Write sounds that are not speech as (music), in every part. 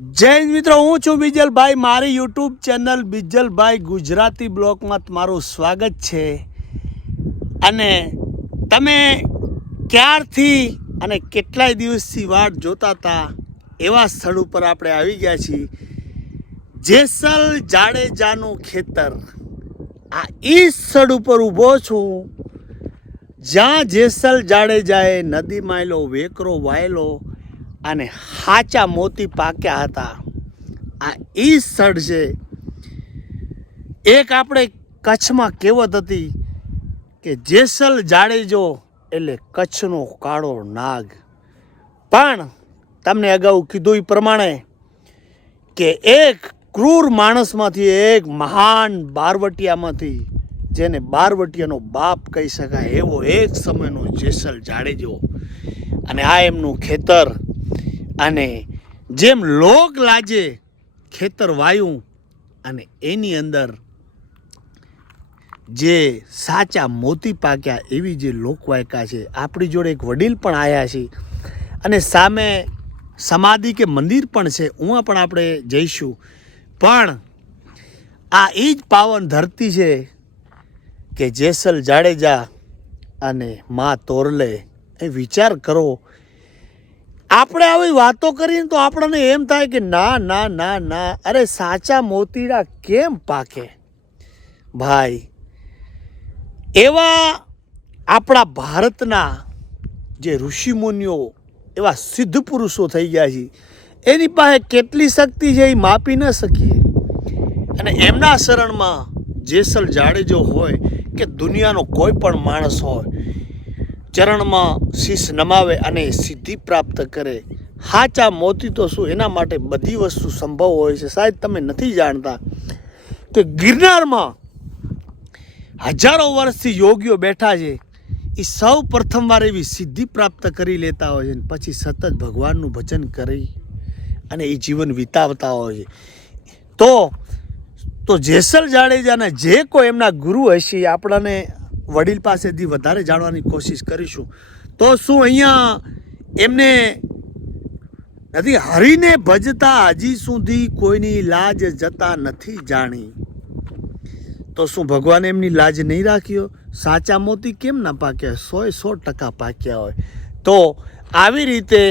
હિન્દ મિત્રો, હું છું બીજલભાઈ. મારી યુટ્યુબ ચેનલ બીજલભાઈ ગુજરાતી બ્લોગમાં તમારું સ્વાગત છે. અને તમે ક્યારથી અને કેટલાય દિવસથી વાટ જોતા હતા એવા સ્થળ ઉપર આપણે આવી ગયા છીએ. જેસલ જાડેજાનું ખેતર. આ એ સ્થળ ઉપર ઊભો છું. જ્યાં જેસલ જાડેજાએ નદી માયલો, વેકરો વાયેલો અને હાચા મોતી પાક્યા હતા. આ એ સ્થળ છે. એક આપણે કચ્છમાં કહેવત હતી કે જેસલ જાડેજો એટલે કચ્છનો કાળો નાગ. પણ તમને અગાઉ કીધું એ પ્રમાણે કે એક ક્રૂર માણસમાંથી એક મહાન બારવટિયામાંથી, જેને બારવટિયાનો બાપ કહી શકાય એવો એક સમયનો જેસલ જાડેજો અને આ એમનું ખેતર અને જેમ લોક લાજે ખેતર વાયું અને એની અંદર જે સાચા મોતી પાક્યા એવી જે લોકવાયકા છે, આપણી જોડે એક વડીલ પણ આવ્યા છે અને સામે સમાધિ કે મંદિર પણ છે ઉમાં પણ આપણે જઈશું. પણ આ એ જ પાવન ધરતી છે કે જેસલ જાડેજા અને મા તોરલે. એ વિચાર કરો આપણે આવી વાતો કરીને તો આપણને એમ થાય કે ના ના ના ના. અરે સાચા મોતીડા કેમ પાકે? ભાઈ, એવા આપણા ભારતના જે ઋષિમુનિઓ એવા સિદ્ધ પુરુષો થઈ ગયા છે. એની પાસે કેટલી શક્તિ છે એ માપી ન શકીએ. અને એમના શરણમાં જેસલ જાડેજો હોય કે દુનિયાનો કોઈ પણ માણસ હોય ચરણમાં શીશ નમાવે અને સિદ્ધિ પ્રાપ્ત કરે. હાચા મોતી તો શું? એના માટે બધી વસ્તુ સંભવ હોય છે. સાહેબ, તમે નથી જાણતા કે ગિરનારમાં હજારો વર્ષથી યોગીઓ બેઠા છે. એ સૌ પ્રથમવાર એવી સિદ્ધિ પ્રાપ્ત કરી લેતા હોય છે પછી સતત ભગવાનનું ભજન કરી અને એ જીવન વિતાવતા હોય છે. તો તો જેસલ જાડેજાના જે કોઈ એમના ગુરુ હશે આપણને વડીલ પાસેથી વધારે જાણવાની કોશિશ કરીશું. તો શું અહીંયા એમને નથી, હરીને ભજતા હજી સુધી કોઈની લાજ જતા નથી જાણી. તો શું ભગવાને એમની લાજ નહીં રાખ્યો સાચા મોતી કેમ ના પાક્યા? સોએ સો ટકા પાક્યા હોય. તો આવી રીતે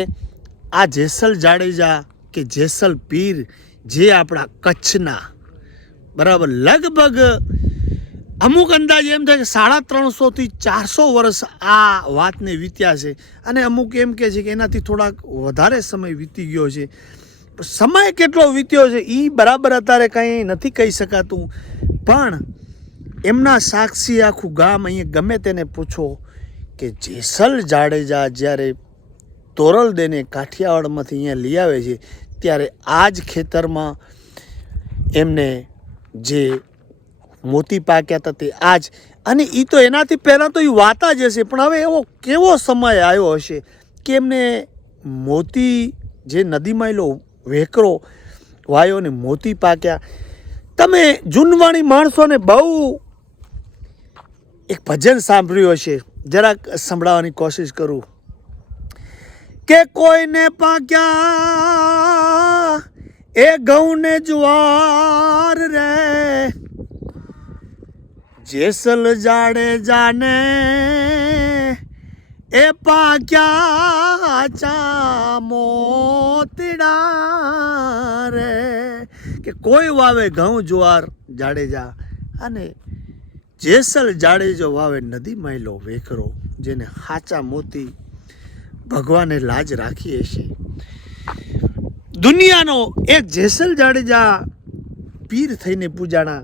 આ જેસલ જાડેજા કે જેસલ પીર જે આપણા કચ્છના, બરાબર, લગભગ અમુક અંદાજ એમ થાય કે સાડા ત્રણસોથી ચારસો વર્ષ આ વાતને વીત્યા છે. અને અમુક એમ કહે છે કે એનાથી થોડાક વધારે સમય વીતી ગયો છે. સમય કેટલો વીત્યો છે એ બરાબર અત્યારે કંઈ નથી કહી શકાતું. પણ એમના સાક્ષી આખું ગામ અહીંયા ગમે તેને પૂછો કે જેસલ જાડેજા જ્યારે તોરલ દેને કાઠિયાવાડમાંથી અહીંયા લઈ આવે છે, ત્યારે આ જ ખેતરમાં એમને જે મોતી પાક્યા હતા તે આજ. અને એ તો એનાથી પહેલાં તો એ વાતા જ હશે, પણ હવે એવો કેવો સમય આવ્યો હશે કે એમને મોતી જે નદીમાં એલો વેકરો વાયો ને મોતી પાક્યા. તમે જૂનવાણી માણસોને બહુ એક ભજન સાંભળ્યું હશે. જરાક સંભળાવવાની કોશિશ કરું. કે કોઈને પાક્યા, એ ઘઉંને જુવાર રે. જેસલ જાડે જાને, એ પાક્યા ચા મોતીડા રે. કે કોઈ વાવે ઘઉં જુવાર જાડેજા અને જેસલ જાડેજો વાવે નદી માયલો વેકરો જેને હાચા મોતી ભગવાને લાજ રાખી હશે. દુનિયાનો એ જેસલ જાડેજા પીર થઈને પૂજાણા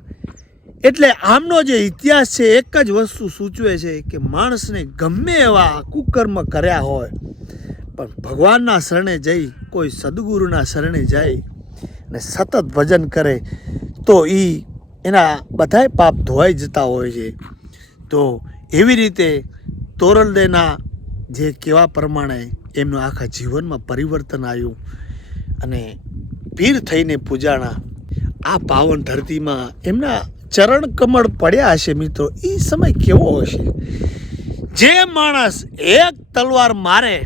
એટલે આમનો જે ઇતિહાસ છે, એક જ વસ્તુ સૂચવે છે કે માણસને ગમે એવા કુકર્મ કર્યા હોય, પણ ભગવાનના શરણે જઈ, કોઈ સદગુરુના શરણે જાય અને સતત ભજન કરે, તો એ એના બધાય પાપ ધોવાઈ જતા હોય છે. તો એવી રીતે તોરલદેના જે કેવા પ્રમાણે એમનું આખા જીવનમાં પરિવર્તન આવ્યું અને પીર થઈને પૂજાણા, આ પાવન ધરતીમાં એમના ચરણ કમળ પડ્યા હશે મિત્રો, એ સમય કેવો હશે? જે માણસ એક તલવાર મારે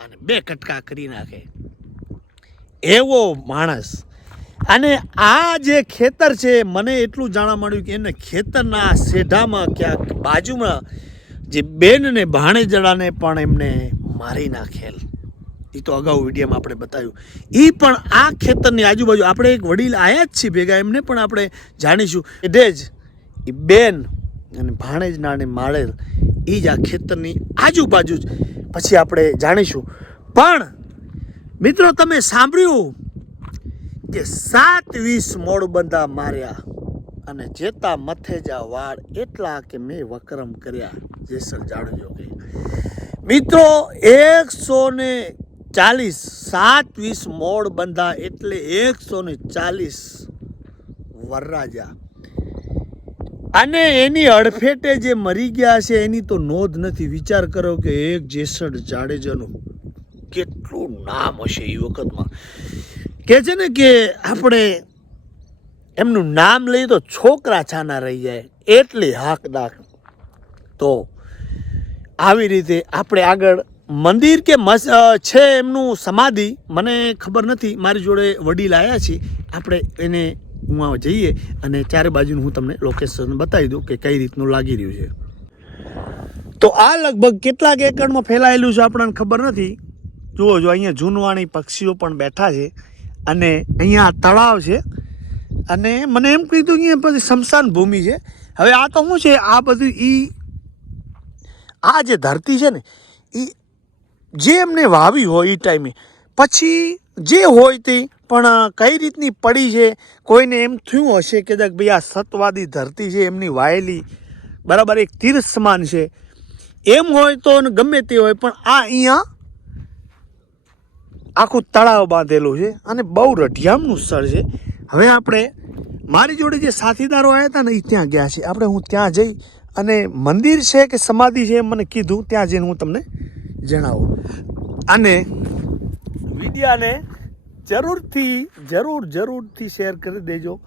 અને બે કટકા કરી નાખે, એવો માણસ. અને આ જે ખેતર છે, મને એટલું જાણવા મળ્યું કે એને ખેતરના સેઢામાં ક્યાંક બાજુમાં જે બેનને ભાણેજડાને પણ એમને મારી નાખેલ. એ તો અગાઉ વિડીયોમાં આપણે બતાવ્યું. એ પણ આ ખેતરની આજુબાજુ આપણે એક વડીલ આયા જ છીએ ભેગા, એમને પણ આપણે જાણીશું. એટલે જ એ બેન અને ભાણેજ અને માળેલ એ જ આ ખેતરની આજુબાજુ જ. પછી આપણે જાણીશું. પણ મિત્રો તમે સાંભળ્યું કે સાત વીસ મોડબંધા માર્યા અને જેતા મથેજા વાળ એટલા કે મેં વક્રમ કર્યા. જેસલ જાડજો કે મિત્રો, એકસો ને ચાલીસ સાત વીસ મોડ બંધા એટલે એકસો ને ચાલીસ વરરાજા. અને એની અડફેટે જે મરી ગયા છે, એની તો નોંધ નથી. વિચાર કરો કે એક જેસડ જાડેજાનું કેટલું નામ હશે એ વખતમાં. કે છે ને કે આપણે એમનું નામ લઈએ તો છોકરા છાના રહી જાય, એટલી હાક ડાક તો આવી રીતે આપણે આગળ મંદિર કે છે એમનું સમાધિ, મને ખબર નથી, મારી જોડે વડીલ આવ્યા છે, આપણે એને હું જઈએ અને ચારે બાજુનું હું તમને લોકેશન બતાવી દઉં કે કઈ રીતનું લાગી રહ્યું છે. તો આ લગભગ કેટલાક એકરમાં ફેલાયેલું છે આપણને ખબર નથી. જુઓ, જો અહીંયા જૂનવાણી પક્ષીઓ પણ બેઠા છે અને અહીંયા તળાવ છે. અને મને એમ કીધું કે પછી સ્મશાન ભૂમિ છે. હવે આ તો શું છે? આ બધું ઈ, આ જે ધરતી છે ને એ જે એમને વાવી હોય એ ટાઈમે. પછી જે હોય તે, પણ કઈ રીતની પડી છે, કોઈને એમ થયું હશે કે ભાઈ આ સતવાદી ધરતી છે, એમની વાયેલી, બરાબર, એક તીર્થ સમાન છે. એમ હોય તો ગમે તે હોય, પણ આ અહીંયા આખું તળાવ બાંધેલું છે અને બહુ રઢિયામનું સ્થળ છે. હવે આપણે મારી જોડે જે સાથીદારો આવ્યા હતા ને એ ત્યાં ગયા છે. આપણે હું ત્યાં જઈ અને મંદિર છે કે સમાધિ છે એમ મને કીધું, ત્યાં જઈને હું તમને જણાવું. અને વિડિયાને જરૂરથી, જરૂર, જરૂરથી શેર કરી દેજો.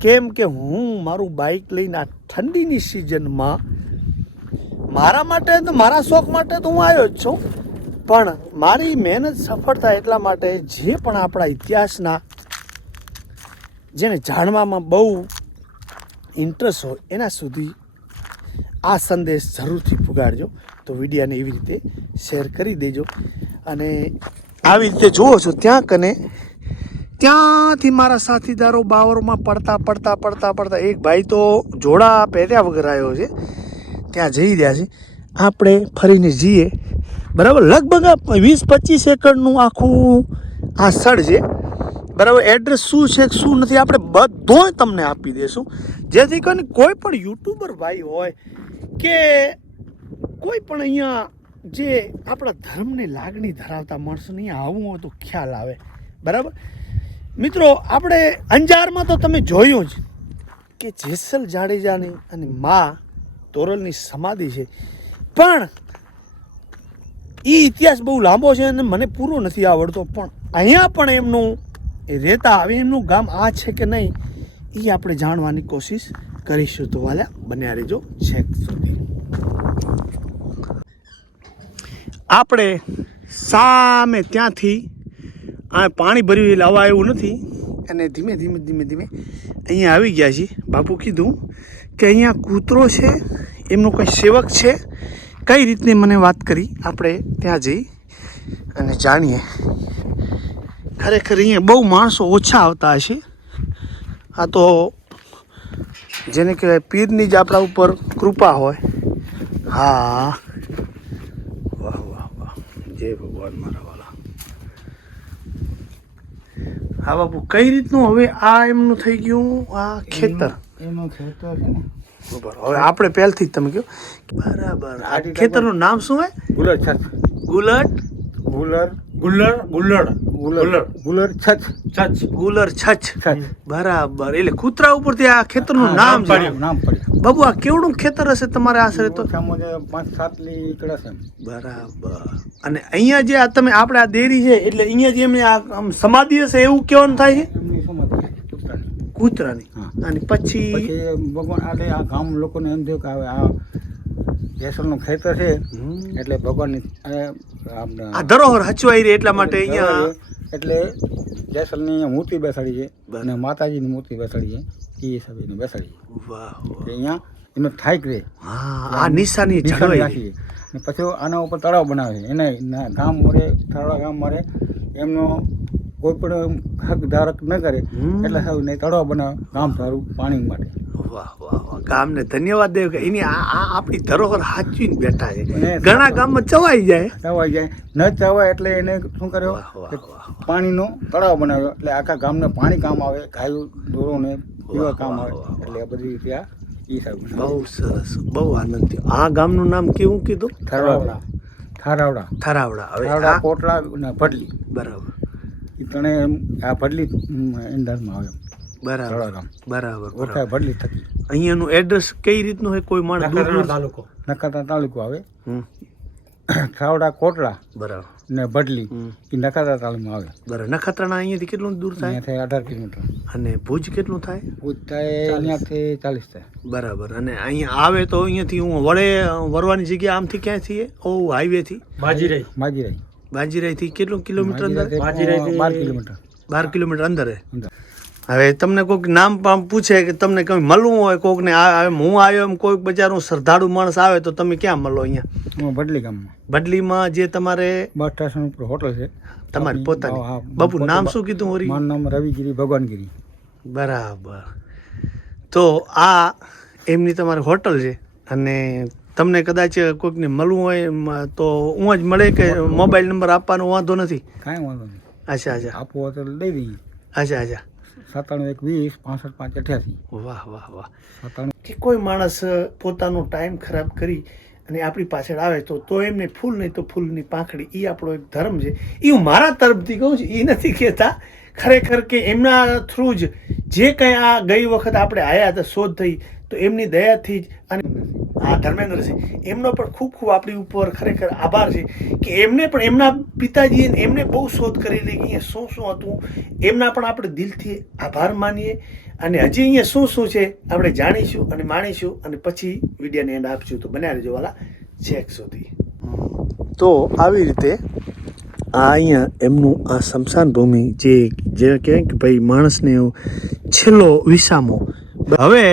કેમ કે હું મારું બાઇક લઈને આ ઠંડીની સિઝનમાં મારા માટે તો, મારા શોખ માટે તો હું આવ્યો જ છું. પણ મારી મહેનત સફળ થાય એટલા માટે જે પણ આપણા ઇતિહાસના, જેને જાણવામાં બહુ ઇન્ટરેસ્ટ હોય, એના સુધી આ સંદેશ જરૂરથી પુગાડજો. તો વિડીયાને એવી રીતે શેર કરી દેજો. અને આવી રીતે જુઓ છો ત્યાં કને, ત્યાંથી મારા સાથીદારો બાવરમાં પડતા પડતા પડતા પડતા એક ભાઈ તો જોડા પહેર્યા વગર આવ્યો છે. ત્યાં જઈ રહ્યા છે. આપણે ફરીને જઈએ. બરાબર? લગભગ વીસ પચીસ એકરનું આખું આ સ્થળ છે. બરાબર એડ્રેસ શું છે, શું નથી, આપણે બધું તમને આપી દઈશું જેથી કરીને કોઈ પણ યુટ્યુબર ભાઈ હોય કે કોઈ પણ અહીંયા જે આપણા ધર્મની લાગણી ધરાવતા માણસોને અહીંયા આવવું હોય તો ખ્યાલ આવે. બરાબર? મિત્રો, આપણે અંજારમાં તો તમે જોયું જ કે જેસલ જાડેજાની અને મા તોરલની સમાધિ છે. પણ એ ઇતિહાસ બહુ લાંબો છે અને મને પૂરો નથી આવડતો. પણ અહીંયા પણ એમનું રહેતા હવે એમનું ગામ આ છે કે નહીં, એ આપણે જાણવાની કોશિશ કરીશું. તો વાલા, બન્યા રહેજો છેક સુધી. આપણે સામે ત્યાંથી આ પાણી ભર્યું એટલે હવા એવું નથી. અને ધીમે ધીમે ધીમે ધીમે અહીંયા આવી ગયા છીએ. બાપુ કીધું કે અહીંયા કૂતરો છે, એમનો કંઈ સેવક છે? કઈ રીતની મને વાત કરી? આપણે ત્યાં જઈ અને જાણીએ. ખરેખર અહીંયા બહુ માણસો ઓછા આવતા હશે. આ તો જેને કહેવાય પીરની જ આપણા ઉપર કૃપા હોય. હા. વાહ વાહ વાહ. જય ભગવાન મારા વાલા. હા બાપુ કઈ રીતનું હવે આ એમનું થઈ ગયું? આ ખેતર. એનું ખેતર છે ને. બરાબર. હવે આપણે પહેલથી જ તમે કહો. બરાબર. આ ખેતરનું નામ શું હે છત ગુલટ ગુલર ગુલ્લર ગુલ્લડ ગુલ્લર. ગુલર છચ છચ ગુલર છચ બરાબર. એટલે કૂતરા ઉપરથી આ ખેતરનું નામ પડ્યું નામ પડ્યું. બાબુ આ કેવડું ખેતર હશે તમારે આશરે તો? પાંચ સાત લી એકડા છે બરાબર. અને અહીંયા જે આ તમે આપણે આ દેરી છે એટલે અહીંયા જે એમને આ આમ સમાધિ હશે એવું કહેવાનું થાય છે? એમની સમાધિ છે કૂતરાની. અને પછી? પછી ભગવાન આ આ ગામ લોકોને એમ થયું કે હવે આ જેસલનું ખેતર છે. એટલે ભગવાનની આ ધરોહર હચવાઈ રહી એટલા માટે અહીંયા એટલે જેસલની અહીંયા મૂર્તિ બેસાડી છે અને માતાજીની મૂર્તિ બેસાડી છે એ સભીને બેસાડી છે. વાહ અહીંયા એનો થાઈક હા આ નિશાની જળવાઈ રાખી અને પછી આના ઉપર તળાવ બનાવે છે. એને ગામ મરે તળાવ ગામ મરે એમનો કોઈ પણ હક ધારક ન કરે. એટલે સારું નહીં તળાવ બનાવે ગામ સારું પાણી માટે. વાહ વાહ વાહ. ગામને ધન્યવાદ દેવ કે એની આ આપણી ધરોહર સાચવીને બેઠા છે. ઘણા ગામમાં ચવાઈ જાય. ચવાઈ જાય. ન ચવાય એટલે એને શું કર્યો. પાણીનો તળાવ બનાવ્યો. એટલે આખા ગામને પાણી કામ આવે ગાયું ઢોરોને પીવા કામ આવે. એટલે આ બધી રીતે બહુ સરસ બહુ આનંદ થયો. આ ગામનું નામ કેવું કીધું? થારાવડા થારાવડા થરાવડા હવે થારાવડા અને ભડલી. બરાબર. એ ત્રણે આ ભડલી અંદાજમાં આવે બરાબર ગામ બરાબર ઓળખાય ભડલી થકી. અહીંયાનું એડ્રેસ કઈ રીતનું હોય કોઈ માણસ દૂર નખત્રા તાલુકો. આવે. હમ, (clears throat) થાવડા કોટલા બરાબર. ને ભડલી એ નખત્રા તાલુકામાં આવે. બરાબર. નખત્રાણા અહીંયાથી કેટલું દૂર થાય? અહીંયાથી અઢાર કિલોમીટર. અને ભુજ કેટલું થાય? ભુજ થાય અહીંયાથી ચાલીસ થાય. બરાબર. અને અહીંયા આવે તો અહીંયાથી હું વડે વરવાની જગ્યા આમથી ક્યાંથી છે ઓ હાઈવેથી? માજીરાઈ માજીરાઈ બાજીરાઈથી કેટલું કિલોમીટર અંદર માજીરાઈથી બાર કિલોમીટર. બાર કિલોમીટર અંદર અંદર. હવે તમને કોઈક નામ પામ પૂછે કે તમને કંઈ મળવું હોય કોઈકને આ હું આવ્યો એમ કોઈક બજારનું શ્રદ્ધાળુ માણસ આવે તો તમે ક્યાં મળો અહીંયા? હું ભડલી ગામમાં. બદલીમાં જે તમારે બસ સ્ટેશન ઉપર હોટલ છે. તમારી પોતાની. બાપુ નામ શું કીધું હોરી મારું નામ રવિગીરી ભગવાનગીરી. બરાબર. તો આ એમની તમારી હોટલ છે અને તમને કદાચ કોઈકને મળવું હોય તો હું જ મળે કે મોબાઈલ નંબર આપવાનો વાંધો નથી? કાંઈ વાંધો નહીં. અચ્છા અચ્છા. આપવું તો લઈ દઈએ. અચ્છા અચ્છા. સત્તાણું એક વીસ પાસઠ પાંચ અઠ્યાસી. વાહ વાહ વાહ. સત્તાણું કે કોઈ માણસ પોતાનો ટાઈમ ખરાબ કરી અને આપણી પાછળ આવે તો તો એમને ફૂલ નહીં તો ફૂલની પાંખડી. એ આપણો એક ધર્મ છે. એ હું મારા તરફથી કહું છું એ નથી કહેતા. ખરેખર કે એમના થ્રુ જ જે કંઈ આ ગઈ વખત આપણે આવ્યા હતા શોધ થઈ તો એમની દયાથી જ અને હા, ધર્મેન્દ્રસિંહ. એમનો પણ ખૂબ ખૂબ આપણી ઉપર ખરેખર આભાર છે કે એમને પણ એમના પિતાજીએ એમને બહુ શોધ કરેલી કે અહીંયા શું શું હતું. એમના પણ આપણે દિલથી આભાર માનીએ અને હજી અહીંયા શું શું છે આપણે જાણીશું અને માણીશું અને પછી વિડીયોને એન્ડ આપશું. તો બન્યા રહેજો વાલા, છેક સુધી. તો આવી રીતે આ અહીંયા એમનું આ સ્મશાન ભૂમિ જે જે કહેવાય કે ભાઈ માણસને છેલ્લો વિસામો. હવે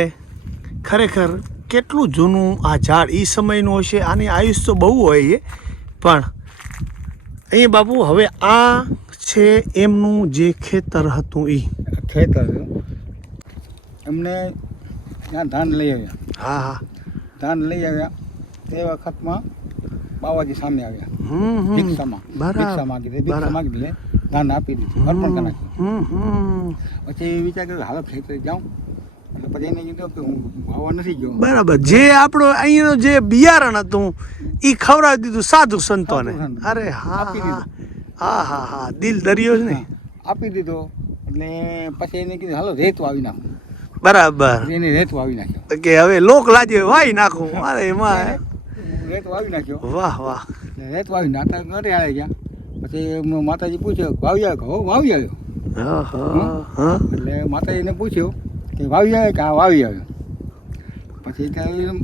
ખરેખર કેટલું જૂનું આ ઝાડ એ સમયનું હશે? આની આયુષ તો બહુ હોય છે પણ એ બાપુ હવે આ છે એમનું જે ખેતર હતું એ ખેતર? એમને ત્યાં ધાન લઈ આવ્યા. હા હા. ધાન લઈ આવ્યા. તે વખતમાં બાવાજી સામે આવ્યા. ભિક્ષામાં. ભિક્ષા માગી દે ભિક્ષા માગી દે ધાન આપી દીધું. અર્પણ કરી નાખ્યું. પછી વિચાર કર્યો હાલ ખેતરે જાઉં. પછી એને કીધું કે હું વાવવા નથી ગયો. બરાબર. જે આપણો અહીંનો જે બિયારણ હતું એ ખવડાવી દીધું સાધુ સંતોને. અરે હા હા હા હા હા. દિલ દરિયો જ ને. આપી દીધો. એટલે પછી એને કીધું હાલો રેત વાવી નાખું. બરાબર. એને રેત વાવી નાખ્યો. કે હવે લોક લાજે વાઈ નાખું. અરે એમાં રેત વાવી નાખ્યો. વાહ વાહ. રેત વાવી નાખતા ઘરે આવી ગયા. પછી માતાજી પૂછ્યો વાવી આવ્યો? વાવી આવ્યો. હા હા હા. એટલે માતાજીને પૂછ્યું કે વાવી આવે કે આ વાવી આવ્યો પછી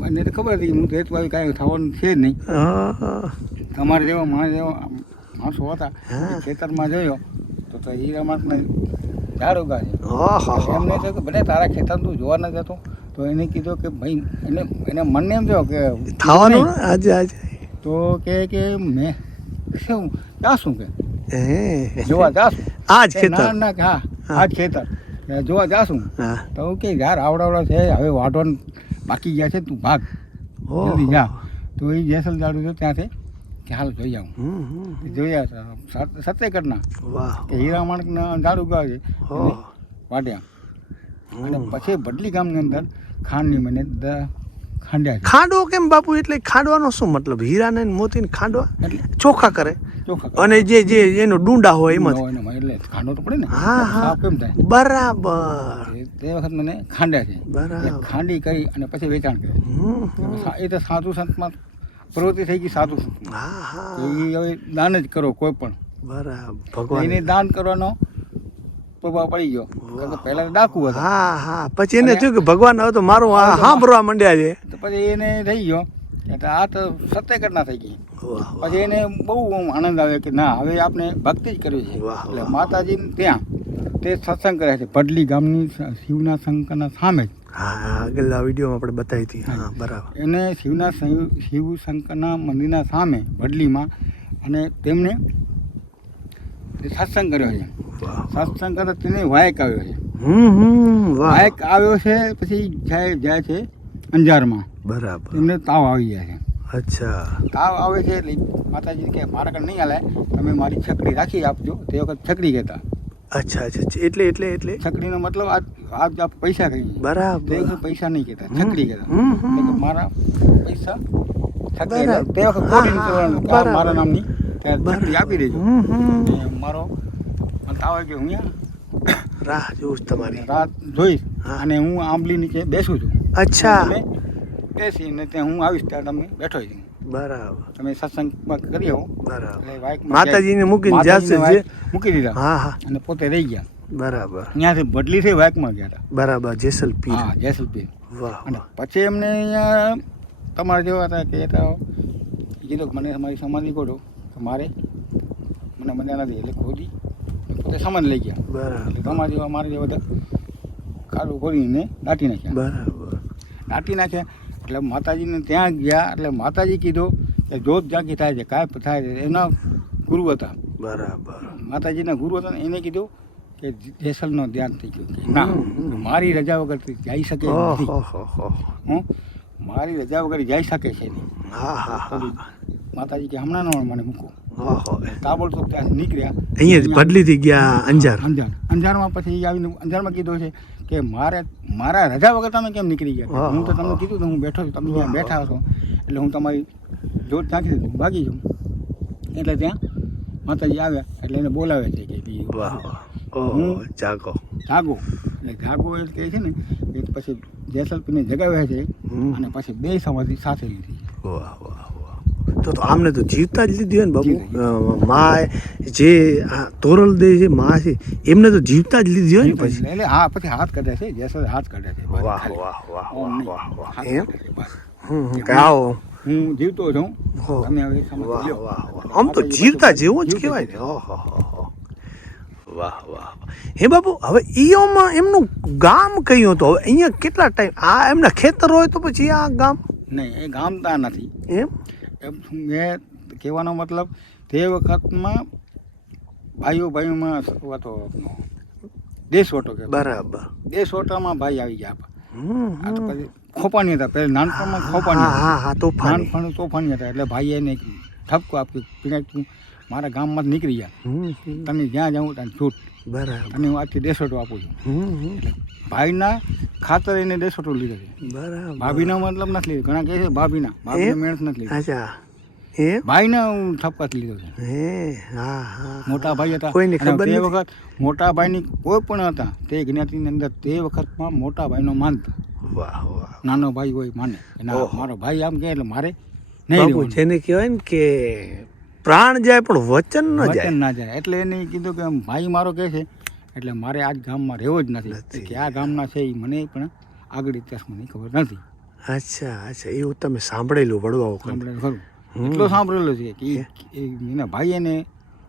એને તો ખબર હતી કે હું રેત વાવી કાંઈ થવાનું છે જ નહીં. તમારે જેવા માણસ જેવા માણસો હતા ખેતરમાં જોયો તો તો હીરા માણસને ઝાડ ઉગા છે એમને તો કે ભલે તારા ખેતર તું જોવા નથી જતો તો એને કીધું કે ભાઈ એને એને મનને એમ થયો કે થવાનું આજે આજે. તો કે કે મેં શું જાશું કે? જોવા જાશું. આ જ કે ના ના કે હા. આજ આ જ ખેતર. કે જોવા જાશું. હા. તો કે યાર આવડાવડા છે. હવે વાટવાનું બાકી ગયા છે તું ભાગ. જલ્દી જા. તો એ જેસલ જાડું છે ત્યાંથી કે હાલ જોઈ આવું. જોયા સત્ય કરના. કે હીરા માણકના ઝાડ ઉગાવે છે વાઢ્યા. વાટ્યા અને પછી બદલી ગામની અંદર ખાંડની મને દ- ખાંડ્યા ખાંડો કેમ બાપુ? એટલે ખાંડવાનો શું મતલબ? હીરાને ને મોતીને ખાંડવા? એટલે ચોખા કરે? ચોખા અને જે જે એનો ડુંડા હોય એમાં એટલે ખાંડો તો પડે ને. હા, હા. કેમ થાય? બરાબર. તે વખત મને ખાંડ્યા છે. બરાબર. ખાંડી કરી અને પછી વેચાણ કરે. એ તો સાધુ સંતમાં પ્રવૃત્તિ થઈ ગઈ સાધુ સંત હા હા. એ હવે દાન જ કરો કોઈ પણ. બરાબર. એને દાન કરવાનો પ્રભાવ પડી ગયો. કારણ કે પહેલા ડાકુ હતો. હા હા. પછી એને થયું કે ભગવાન હવે તો મારું સાંભળવા માંડ્યા છે. તો પછી એને થઈ ગયો. એટલે આ તો સત્ય ઘટના થઈ ગઈ. પછી એને બહુ આનંદ આવે કે ના હવે આપણે ભક્તિ જ કરવી છે. એટલે માતાજી ત્યાં તે સત્સંગ કરે છે. ભડલી ગામની શિવના શંકરના સામે જ. આગળના વિડીયોમાં આપણે બતાવી હતી. હા. બરાબર. એને શિવના શિવ શંકરના મંદિરના સામે વડલીમાં અને તેમને તે સત્સંગ કર્યો છે. સત્સંગ કરતા તેને વાયક આવ્યો છે. વાયક આવ્યો છે પછી જાય જાય છે અંજારમાં. બરાબર. એમને તાવ આવી જાય છે. અચ્છા. તાવ આવે છે એટલે માતાજી કે મારા કણ નહીં હાલે તમે મારી છકડી રાખી આપજો તે વખત છકડી કહેતા. અચ્છા અચ્છા. એટલે એટલે એટલે? છકડીનો મતલબ આ આપ પૈસા કહીએ. તે બરાબર વખત પૈસા નહીં કહેતા છકડી કહેતા. મારા પૈસા છકડી તે વખત. મારા નામની આપી દેજો. મારો તાવ કે હું રાહ જોઉં છું તમારી. રાત જોઈશ. અને હું આંબલી નીચે બેસું છું. અચ્છા. બેસી બેસીને ત્યાં હું આવીશ ત્યાં તમે બેઠો છું બરાબર. તમે સત્સંગમાં કરી આવો. બરાબર. માતાજીને મૂકીને જાશે મૂકી દીધા. હા હા. અને પોતે રહી ગયા. બરાબર. ત્યાંથી બદલી થઈ વાઇકમાં ગયા હતા. બરાબર જેસલપીર. હા જેસલપીર. વાહ અને પછી એમને અહીંયા તમારા જેવા હતા કે તો કીધું મને તમારી સમાધિ કોડો તો મારે મને મજા નથી એટલે ખોદી. પોતે સામાન લઈ ગયા. બરાબર. એટલે તમારા જેવા મારા જેવા બધા કાળું ખોલીને દાટી નાખ્યા. બરાબર. દાટી નાખ્યા. એટલે માતાજીને ત્યાં ગયા એટલે માતાજી કીધું કે જોત જાગી થાય છે કાંઈ થાય છે. એના ગુરુ હતા. બરાબર. માતાજીના ગુરુ હતા ને એને કીધું કે જેસલનો ધ્યાન થઈ ગયું. કે ના મારી રજા વગર જઈ શકે હું મારી રજા વગર જઈ શકે છે નહીં. હા હા હા. માતાજી કે હમણાં નો મને મૂકો. તાબડતોબ ત્યાં નીકળ્યા. અહીંયા બદલીથી ગયા અંજાર. અંજાર. અંજારમાં પછી આવીને અંજારમાં કીધું છે કે મારે મારા રજા વગર તમે કેમ નીકળી ગયા? હું તો તમને કીધું તો હું બેઠો છું. તમે ત્યાં બેઠા છો એટલે હું તમારી જોત નાખી દીધું ભાગી જાઉં. એટલે ત્યાં માતાજી આવ્યા એટલે એને બોલાવે છે કે હું વાહ વાહ. ઓહો જાગો. જાગો. એટલે જાગો એટલે કહે છે ને કે પછી જેસલપીને જગાવ્યા છે હમ. અને પછી બે સમાધિ સાથે લીધી. વાહ વાહ. તો તો આમને તો જીવતા જ લીધી હોય ને બાપુ બાબુ મા જે તોરલ દે છે મા છે એમને તો જીવતા જ લીધી હોય ને પછી. એટલે હા પછી હાથ કાઢે છે જેસર હાથ કાઢે છે વાહ વાહ વાહ વાહ વાહ વાહ. એમ? આવો. હું જીવતો છું તમે હવે વાહ વાહ આમ તો જીવતા જેવો જ કહેવાય ને. ઓહો હો હો. વાહ વાહ હે બાબુ હવે ઈઓમાં એમનું ગામ કયું હતું? હવે અહીંયા કેટલા ટાઈમ? આ એમના ખેતર હોય તો પછી આ ગામ? નહીં એ ગામતા નથી. એમ? એમ મેં કહેવાનો મતલબ તે વખતમાં ભાઈઓ ભાઈઓમાં હતો આપનો. દેશવટો કે બરાબર. દેશવટામાં ભાઈ આવી ગયા આ તો. પછી ખોપાની હતા. પહેલાં નાનપણમાં ખોપાની નાનપણ તોફાની. હતા એટલે ભાઈએ એને ઠપકો આપ્યો. પીણા તું મારા ગામમાં જ નીકળી ગયા. તમે જ્યાં જાઉં ત્યાં છૂટ બરાબર. અને હું આજથી દેસોટો આપું છું. ભાઈના ખાતર એને દેસોટો લીધો છે. બરાબર. ભાભીના મતલબ નથી લીધો. ઘણા કહે છે ભાભીના. ભાભીના મહેનત નથી લીધી. અચ્છા. ભાઈને હું ઠપકાથી લીધો છે. હે હા હા. મોટા ભાઈ હતા. કોઈને ખબર તે વખત મોટા ભાઈની કોઈ પણ હતા તે જ્ઞાતિની અંદર તે વખતમાં મોટા ભાઈનો માનતા. વાહ વાહ. નાનો ભાઈ હોય માને. કે. મારો ભાઈ આમ કહે એટલે મારે નહીં જેને કહેવાય ને કે પ્રાણ જાય પણ વચન ન વચન જાય. ના જાય. એટલે એને કીધું કે ભાઈ મારો કહે છે એટલે મારે આજ ગામમાં રહેવો જ નથી. કે આ ગામના છે એ મને પણ આગળ ઇતિહાસમાં નહીં ખબર નથી. અચ્છા અચ્છા. એવું તમે સાંભળેલું વડવાઓ કંઈ? સાંભળેલું ખરું. એટલો સાંભળેલું છે કે એના ભાઈ એને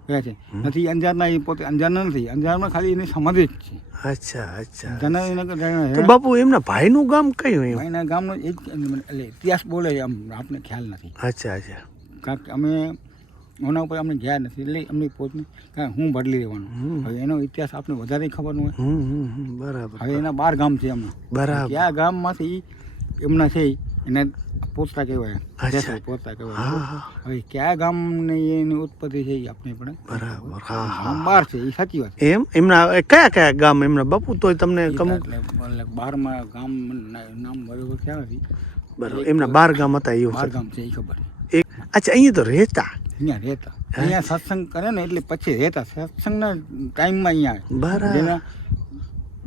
કહે છે નથી અંજારના એ પોતે અંજારના નથી. અંજારમાં ખાલી એની સમાધિ જ છે. અચ્છા અચ્છા બાપુ એમના ભાઈનું ગામ કયું ભાઈના ગામનો એક એટલે ઇતિહાસ બોલે આમ આપને ખ્યાલ નથી. અચ્છા અચ્છા. કારણ કે અમે ઓના ઉપર અમને ગયા નથી. એટલે અમને પોતને કારણ હું બદલી રહેવાનું. હવે એનો ઇતિહાસ આપને વધારે ખબર ન હોય બરાબર. હવે એના બાર ગામ છે એમના. બરાબર. કયા ગામમાંથી એમના છે એને પોતા કહેવાય. પોતા કહેવાય. હવે કયા ગામની એની ઉત્પત્તિ છે એ આપણે પણ બરાબર. હા બાર છે એ સાચી વાત એમ? એમના કયા કયા ગામ એમના? બાપુ તોય તમને એટલે બારમાં ગામ નામ બરોબર ક્યાં નથી. બરાબર. એમના બાર ગામ હતા એવું બાર ગામ છે એ ખબર અચ્છા અહીંયા તો રહેતા. અહીંયા રહેતા. અહીંયા સત્સંગ કરે ને એટલે પછી રહેતા. સત્સંગના ટાઈમમાં અહીંયા બરાબર.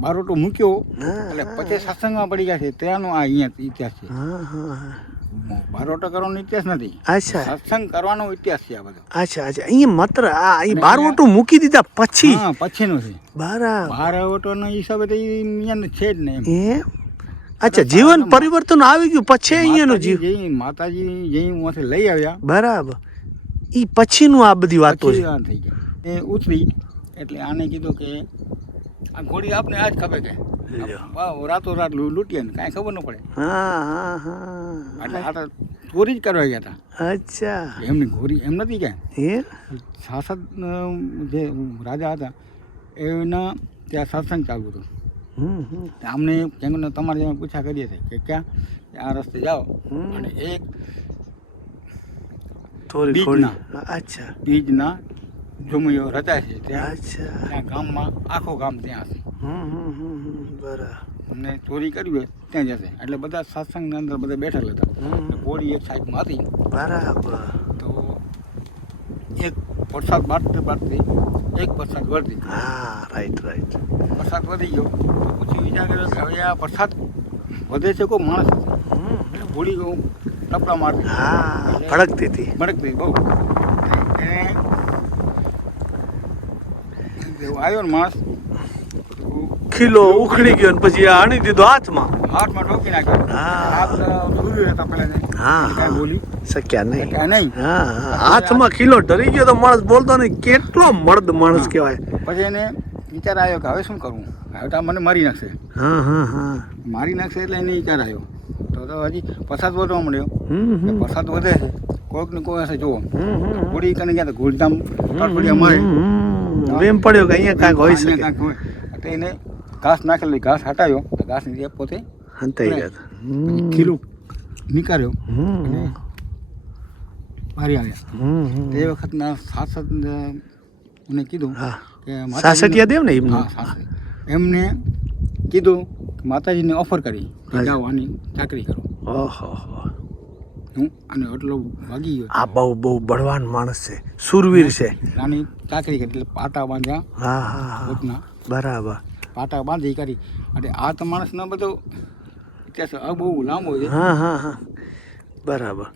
બારોટો મૂક્યો એટલે પછી સત્સંગમાં પડી ગયા છે. ત્યાંનો આ અહીંયા ઇતિહાસ છે. બારોટો કરવાનો ઇતિહાસ નથી. અચ્છા. સત્સંગ કરવાનો ઇતિહાસ છે આ બધો. અચ્છા અચ્છા. અહીંયા માત્ર આ અહીં બારવટું મૂકી દીધા પછી? હા પછીનો છે. બરાબર. બારોટોનો હિસાબે તો અહીંયા છે જ ને એમ. એમ? અચ્છા જીવન પરિવર્તન આવી ગયું પછી અહીંયાનું જીવ? માતાજી જઈ ઉમાંથી લઈ આવ્યા. બરાબર. એ પછીનું આ બધી વાતો છે. થઈ ગયા. એ ઉતરી એટલે આને કીધું કે આ ઘોડી આપને આજ ખબર કે. વાહ રાતો રાત લૂંટીએ ને કાંઈ ખબર ન પડે. હા હા હા. એટલે આ તો ચોરી જ કરવા ગયા હતા. અચ્છા. એમની ઘોડી એમ નથી કે. એ? શાસક જે રાજા હતા એના ત્યાં સત્સંગ ચાલુ હતું. અમને કેમ તમારે જેમ પૂછા કરીએ છીએ કે ક્યાં? આ રસ્તે જાઓ. અને એક થોડી થોડી. અચ્છા. બીજના ઝુમરીઓ રચાય છે ત્યાં. અચ્છા. ત્યાં ગામમાં આખો ગામ ત્યાં હશે. હમ, હમ, હમ, હમ. બરાબર. અમને ચોરી કરવી હોય ત્યાં જશે. એટલે બધા સત્સંગની અંદર બધા બેઠેલા હતા. કોળી એક સાઈડમાં હતી. બરાબર. વરસાદ બાંધતી બાંધતી એક વરસાદ વળતી હા રાઈટ રાઈટ વરસાદ વધી ગયો. પછી વિચાર કર્યો કે હવે આ વરસાદ વધે છે કોઈ માણસ? ભૂલી એટલે ટપડા મારતી. હા ભડકતી હતી. ભડકતી બહુ. આવ્યો ને માણસ ખીલો ઉખડી ગયો ને પછી આણી દીધો હાથમાં. હાથમાં ઠોકી નાખ્યો. હા. હાથ સૂર્ય હતા પેલા હા, હા. બોલી. શક્યા નહીં. હા. હાથમાં ખીલો ડરી ગયો તો માણસ બોલતો નહીં કેટલો મર્દ માણસ કહેવાય. પછી એને વિચાર આવ્યો કે હવે શું કરવું હવે તો મને મારી નાખશે. હા હા હા. મારી નાખશે એટલે એને વિચાર આવ્યો. તો તો હજી પસાદ વધવા મળ્યો હમ, કે વધે છે. કોઈક ને કોઈ હશે જુઓ. ગોળી કને ગયા તો ગોળધામ તડફડિયા મારે. એમ પડ્યો કે અહીંયા કાંઈક હોય શકે. કાંઈક હોય. એટલે એને ઘાસ નાખેલી ઘાસ હટાવ્યો તો ઘાસ પોતે હંતાઈ ગયા હતા. ખીલું નીકાળ્યો. મારી આવ્યા. તે વખતના સાસદ મને કીધું કે સાસઠિયા દેવ ને એમને? એમને કીધું કે માતાજીને ઓફર કરી જાઓ આની ચાકરી કરો. હું અને એટલો ભાગી ગયો. આ બહુ બહુ બળવાન માણસ છે. સુરવીર છે. આની ચાકરી કરી એટલે પાટા બાંધ્યા હા હા હા. બરાબર. પાટા બાંધી કરી. અને આ તો માણસનો બધો ઇતિહાસ આ બહુ લાંબો છે. હા હા હા. બરાબર.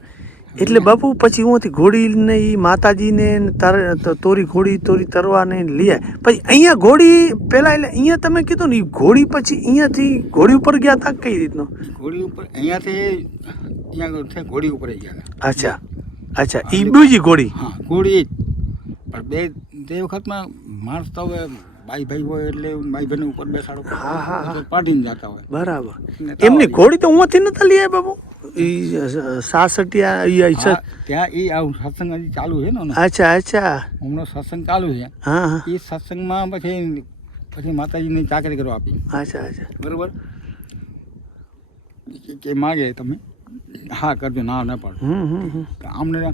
એટલે બાપુ પછી હુંથી ઘોડીને એ માતાજીને તર તોરી ઘોડી તોરી તરવાને લઈ આવે પછી અહીંયા ઘોડી પેલા એટલે અહીંયા તમે કીધું ને એ ઘોડી પછી અહીંયાથી ઘોડી ઉપર ગયા હતા કઈ રીતનો? ઘોડી ઉપર અહીંયાથી અહીંયા ઘોડી ઉપર ગયા અચ્છા અચ્છા એ બીજી ઘોડી? હા ઘોડી પણ બે તે વખતમાં માણસ તો હવે ભાઈ ભાઈ હોય એટલે ભાઈ ભાઈને ઉપર બેસાડો. હા, હા, હા. પાડીને જતા હોય. બરાબર. એમની ઘોડી તો હુંથી નતા લઈ આવ્યા બાપુ? ઈ સાસટિયા એ. અચ્છા ત્યાં એ આવું સત્સંગ હજી ચાલુ છે ને અચ્છા અચ્છા. હમણાં સત્સંગ ચાલુ છે. હા એ સત્સંગમાં પછી પછી માતાજીને ચાકરી કરવા આપી. અચ્છા અચ્છા. બરોબર? કે- માગે તમે. હા કરજો ના ના પાડો. આમને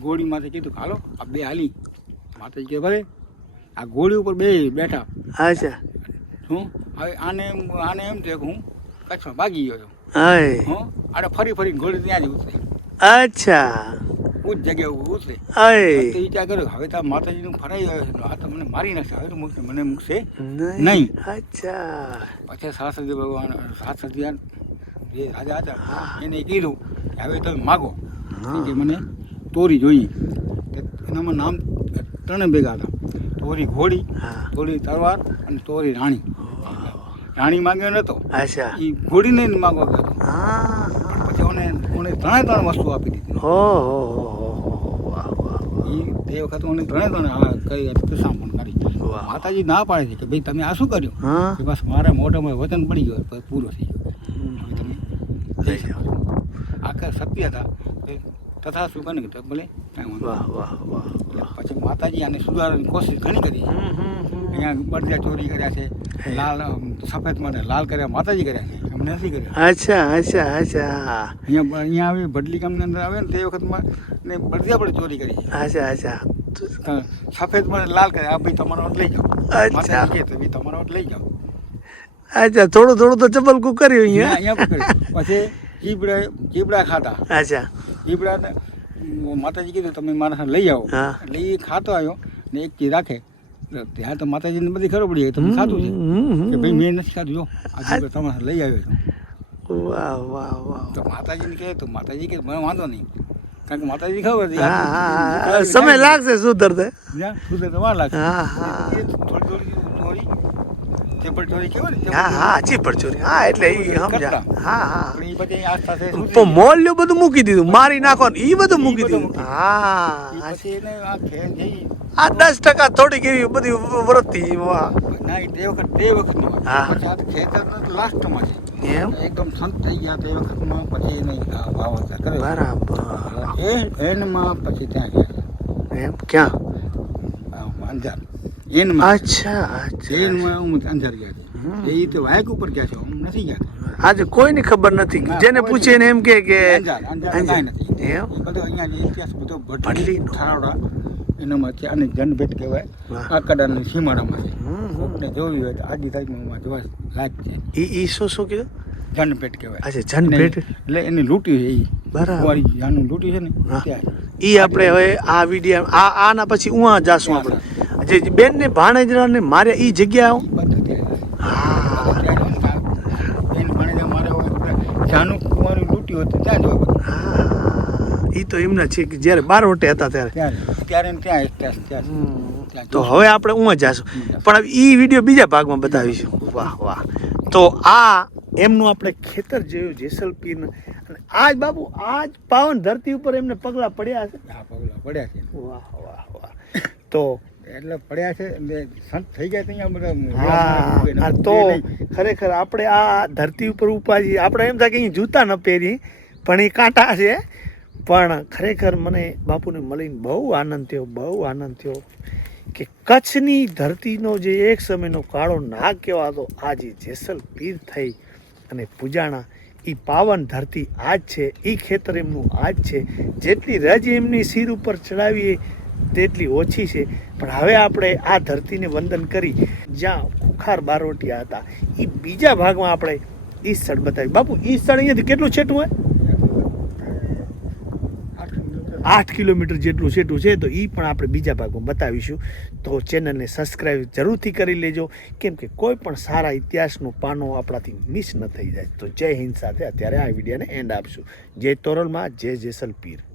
ગોળી માથે કીધું હાલો આ બે હાલી. માતાજી કે ભલે. આ ગોળી ઉપર બે બેઠા. અચ્છા. હું હવે આને આને એમ છે કે હું કચ્છમાં ભાગી ગયો છું. હું? આને ફરી ફરી ઘોડી ત્યાં જ ઉતરે. અચ્છા. હું જ જગ્યાએ ઊભું ઉતરે. અય. વિચાર કર્યો હવે તો માતાજીનું ફરાઈ આવ્યો છે આ તો મને મારી નાખશે હવે તો મૂકશે મને મૂકશે નહીં. અચ્છા. પછી સાસદી ભગવાન સાસદી જે રાજા હતા એને કીધું હવે તમે માગો. કે મને તોરી જોઈએ. એનામાં નામ ત્રણે ભેગા હતા. તોરી ઘોડી તોરી તલવાર અને તોરી રાણી. રાણી માંગ્યો નતો. અચ્છા. એ ઘોડીને માગવા ગયો હા પછી ઓને ઓને ત્રણે ત્રણ વસ્તુ આપી દીધી. હો હો એ તે વખત ઓને ત્રણે ત્રણ કઈ આપી સાંભળ કરી. માતાજી ના પાડે છે કે ભાઈ તમે આ શું કર્યું? કે બસ મારા મોઢામાં વચન પડી ગયો પછી પૂરો થઈ ગયો. તમે આખા સત્ય હતા. તથા શું કરે કે ભલે વાહ વાહ વાહ પછી માતાજી આને સુધારવાની કોશિશ ઘણી કરી. અહીંયા બળદિયા ચોરી કર્યા છે. લાલ સફેદ માટે લાલ કર્યા માતાજી કર્યા છે. અમને નથી કર્યા. અચ્છા અચ્છા અચ્છા. અહીંયા અહીંયા આવી ભડલી ગામની અંદર આવે ને તે વખતમાં ને બધી આપણે ચોરી કરી. અચ્છા અચ્છા. સફેદ મને લાલ કર્યા. આ ભાઈ તમારો વટ લઈ જાઓ. અચ્છા. કે કહે તો ભાઈ તમારો વટ લઈ જાઓ. અચ્છા થોડું થોડું તો ચપલકું કર્યું અહીંયા. અહીંયા પકડ્યું. પછી ચીબડા ચીબડા ખાતા અચ્છા. ચીબડા માતાજી કીધું તમે મારા લઈ આવો. એટલે એ ખાતો આવ્યો ને એક ચી રાખે. ત્યાં તો માતાજીને બધી ખબર પડી તમે ખાધું છે? કે ભાઈ મેં નથી ખાધું જો આ ચીબડા તમારા સાથે લઈ આવ્યો છું. વાહ વાહ વાહ. તો માતાજીને કહે તો માતાજી કે મને વાંધો નહીં. કારણ કે માતાજી ખબર હતી હા હા હા. સમય લાગશે સુધરતે વાર લાગશે. થોડી થોડી ચેપડ ચોરી ને હા હા ચીપડ ચોરી. હા એટલે એ કરતા. હા હા. પણ એ બધી આસ્થા છે પણ મોલ્યું બધું મૂકી દીધું મારી નાખો એ બધું મૂકી દીધું. હા પછી એને આ ખેલ જઈ આ દસ ટકા થોડીક એવી બધી વ્રતી વાહ ના એ તે વખત તે વખતની. વાત. હા. પછી આ તો ખેતરના તો લાસ્ટમાં છે. એમ? એકદમ સંત થઈ ગયા તે વખતમાં પછી એને આ વાવતર કરે બરાબર. એ એનમાં પછી ત્યાં ગયા એમ? ક્યાં? આ અંજાર. એનમાં. અચ્છા અચ્છા એનમાં હું અંજાર ગયા હમ. છે એ તો વાયક ઉપર ગયા છે હું નથી ગયા. આજે કોઈની ખબર નથી. ના, જેને કોઈને. પૂછે ને એમ કે કે અંજાર અંજાર અંજાર. કાંઈ નથી. એમ? એ બધો અહીંયા જે ઇતિહાસ બધો ભડલીનો. ભટલી થાવડા એનામાં છે અને જનભેટ કહેવાય. આ આકડાની સીમાડામાં છે. કોકને જોવી હોય તો આજની તારીખમાં જોવા લાયક છે. એ એ શું શું કીધું? જનભેટ કહેવાય. અચ્છા જનભેટ? એટલે એની લૂંટી છે એ બરાબર. જાનું લૂંટી છે ને એ ત્યાં આપણે હવે આ વીડિયો આ આના પછી ઉવા જાશું આપણે. જે બેન ને ભાણેજરાને માર્યા ઈ જગ્યા હા. બેન ભણેજા મારે જાનું કુંવારી લૂંટી હોય તો ત્યાં જ હોય તો એમના છે કે જ્યારે બારવટે હતા ત્યારે. ત્યાં ત્યારે ત્યાં. તો હવે આપણે ઉવા જાશું. પણ એ વીડિયો બીજા ભાગમાં બતાવીશું. વાહ વાહ. તો આ એમનું આપણે ખેતર જોયું જેસલ પીર અને આજ બાબુ આજ પાવન ધરતી ઉપર એમને પગલા પડ્યા છે? આ પગલાં પડ્યા છે. વાહ વાહ વાહ. તો એટલે પડ્યા છે સંત થઈ ગયા ત્યાં બધા. હા તો ખરેખર આપણે આ ધરતી ઉપર ઉપાજી આપણે એમ થાય કે અહીં જૂતા ન પહેરી પણ એ કાંટા છે. પણ ખરેખર મને બાપુને મળીને બહુ આનંદ થયો, બહુ આનંદ થયો કે કચ્છની ધરતીનો જે એક સમયનો કાળો નાગ કહેવાતો આજે જેસલ પીર થઈ અને પૂજાણા એ પાવન ધરતી આજ છે એ ખેતર એમનું આજ છે, જેટલી રજ એમની શિર ઉપર ચડાવીએ તેટલી ઓછી છે. પણ હવે આપણે આ ધરતીને વંદન કરી, જ્યાં ખુખાર બારોટિયા હતા એ બીજા ભાગમાં આપણે એ સ્થળ બતાવ્યું બાપુ એ સ્થળ અહીંયાથી કેટલું છેટું હોય? આઠ કિલોમીટર જેટલું છેટું છે, તો એ પણ આપણે બીજા ભાગમાં બતાવીશું. તો ચેનલને સબસ્ક્રાઈબ જરૂરથી કરી લેજો, કેમ કે કોઈ પણ સારા ઇતિહાસનો પાનો આપણાથી મિસ ન થઈ જાય. તો જય હિન્દ સાથે અત્યારે આ વિડીયોને એન્ડ આપશું. જય તોરલમાં, જય જેસલ પીર